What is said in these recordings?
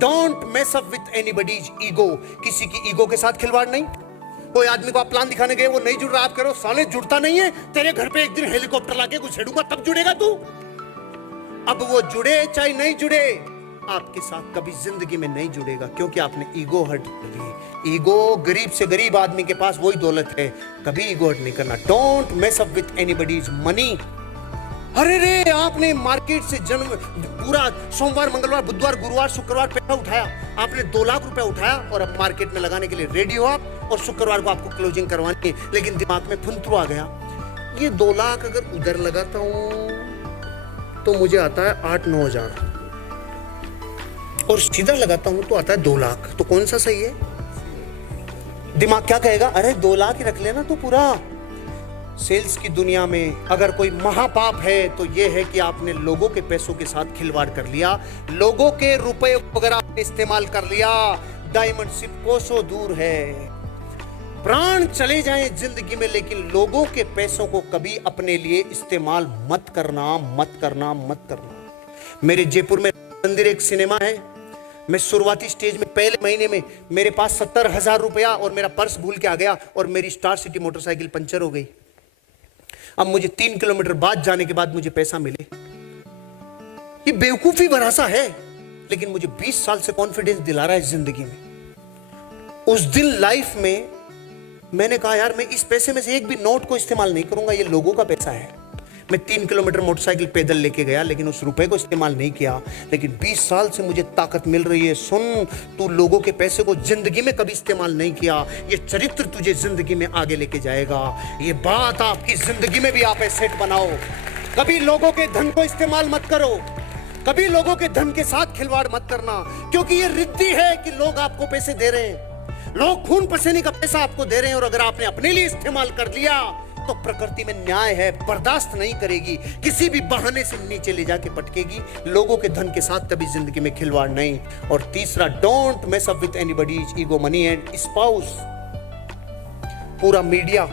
Don't mess up with anybody's ego. किसी की ego के साथ खिलवाड़ नहीं। कोई आदमी को आप प्लान दिखाने गए, वो नहीं जुड़ रहा, आप करो साले जुड़ता नहीं है, तेरे घर पे एक दिन हेलीकॉप्टर लाके घुसेड़ूंगा तब जुड़ेगा तू। अब वो जुड़े चाहे नहीं जुड़े, आपके साथ कभी जिंदगी में नहीं जुड़ेगा, क्योंकि आपने ईगो हर्ट कर दी। ईगो गरीब से गरीब आदमी के पास वही दौलत है, कभी ईगो हर्ट नहीं करना। Don't mess up with anybody's money. अरे रे, आपने मार्केट से जन्म पूरा सोमवार मंगलवार बुधवार गुरुवार शुक्रवार पैसा उठाया, आपने 2 लाख रुपया उठाया और अब मार्केट में लगाने के लिए रेडी हो आप, और शुक्रवार को आपको क्लोजिंग करवानी है, लेकिन दिमाग में फुंतरू आ गया, ये 2 लाख अगर उधर लगाता हूं तो मुझे आता है 8-9 हजार, और सीधा लगाता हूं तो आता है 2 लाख, तो कौन सा सही है? दिमाग क्या कहेगा? अरे 2 लाख ही रख लेना तो पूरा। सेल्स की दुनिया में अगर कोई महापाप है तो यह है कि आपने लोगों के पैसों के साथ खिलवाड़ कर लिया, लोगों के रुपए अगर आपने इस्तेमाल कर लिया, डायमंड सिर्फ कोसों दूर है। प्राण चले जाएं जिंदगी में, लेकिन लोगों के पैसों को कभी अपने लिए इस्तेमाल मत करना, मत करना, मत करना। मेरे जयपुर में मंदिर एक सिनेमा है, मैं शुरुआती स्टेज में पहले महीने में मेरे पास 70,000 रुपया और मेरा पर्स भूल के आ गया और मेरी स्टार सिटी मोटरसाइकिल पंचर हो गई। अब मुझे 3 किलोमीटर बाद जाने के बाद मुझे पैसा मिले, ये बेवकूफी भरा सा है, लेकिन मुझे 20 साल से कॉन्फिडेंस दिला रहा है जिंदगी में। उस दिन लाइफ में मैंने कहा यार मैं इस पैसे में से एक भी नोट को इस्तेमाल नहीं करूंगा, ये लोगों का पैसा है। मैं 3 किलोमीटर मोटरसाइकिल पैदल लेके गया, लेकिन उस रुपए को इस्तेमाल नहीं किया, लेकिन 20 साल से मुझे ताकत मिल रही है। सुन, तू लोगों के पैसे को जिंदगी में कभी इस्तेमाल नहीं किया, ये चरित्र तुझे जिंदगी में आगे लेके जाएगा। ये बात आपकी जिंदगी में भी आप एसेट बनाओ। कभी लोगों के धन को इस्तेमाल मत करो, कभी लोगों के धन के साथ खिलवाड़ मत करना, क्योंकि ये रिद्धि है कि लोग आपको पैसे दे रहे हैं, लोग खून पसीने का पैसा आपको दे रहे हैं, और अगर आपने अपने लिए इस्तेमाल कर लिया तो प्रकृति में न्याय है, बर्दाश्त नहीं करेगी, किसी भी बहाने से नीचे ले जाके पटकेगी। लोगों के धन के साथ कभी जिंदगी में खिलवाड़ नहीं। और तीसरा, don't mess up with anybody's ego money and spouse. पूरा मीडिया,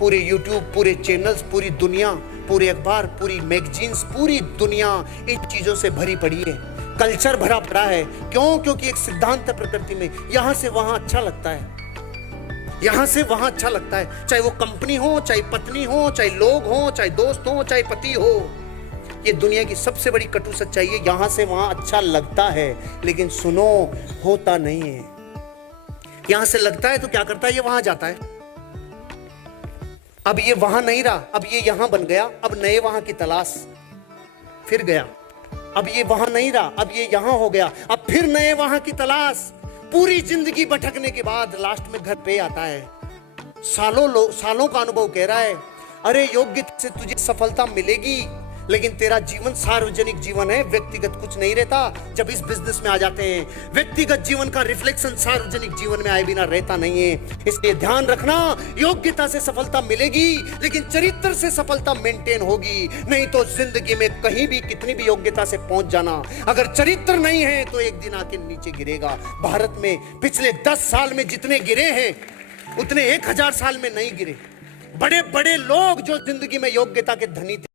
पूरे यूट्यूब, पूरे चैनल्स, पूरी दुनिया, पूरे अखबार, पूरी मैगजीन्स, पूरी दुनिया इन चीजों से भरी पड़ी है, कल्चर भरा पड़ा है। क्यों? क्योंकि एक सिद्धांत है प्रकृति में, यहां से वहां अच्छा लगता है, यहां से वहां अच्छा लगता है, चाहे वो कंपनी हो, चाहे पत्नी हो, चाहे लोग हो, चाहे दोस्त हो, चाहे पति हो। ये दुनिया की सबसे बड़ी कटु सच्चाई है, यहां से वहां अच्छा लगता है, लेकिन सुनो, होता नहीं है। यहां से लगता है तो क्या करता है, ये वहां जाता है, अब ये वहां नहीं रहा, अब ये यहां बन गया, अब नए वहां की तलाश, फिर गया, अब ये वहां नहीं रहा, अब ये यहां हो गया, अब फिर नए वहां की तलाश। पूरी जिंदगी भटकने के बाद लास्ट में घर पे आता है। सालों का अनुभव कह रहा है, अरे योग्यता से तुझे सफलता मिलेगी, लेकिन तेरा जीवन सार्वजनिक जीवन है, व्यक्तिगत कुछ नहीं रहता। जब इस बिजनेस में आ जाते हैं, व्यक्तिगत जीवन का रिफ्लेक्शन सार्वजनिक जीवन में आए बिना रहता नहीं है। इसलिए ध्यान रखना, योग्यता से सफलता मिलेगी, लेकिन चरित्र से सफलता मेंटेन होगी। नहीं तो जिंदगी में कहीं भी कितनी भी योग्यता से पहुंच जाना, अगर चरित्र नहीं है तो एक दिन आके नीचे गिरेगा। भारत में पिछले 10 साल में जितने गिरे हैं उतने 1000 साल में नहीं गिरे। बड़े बड़े लोग जो जिंदगी में योग्यता के धनी थे,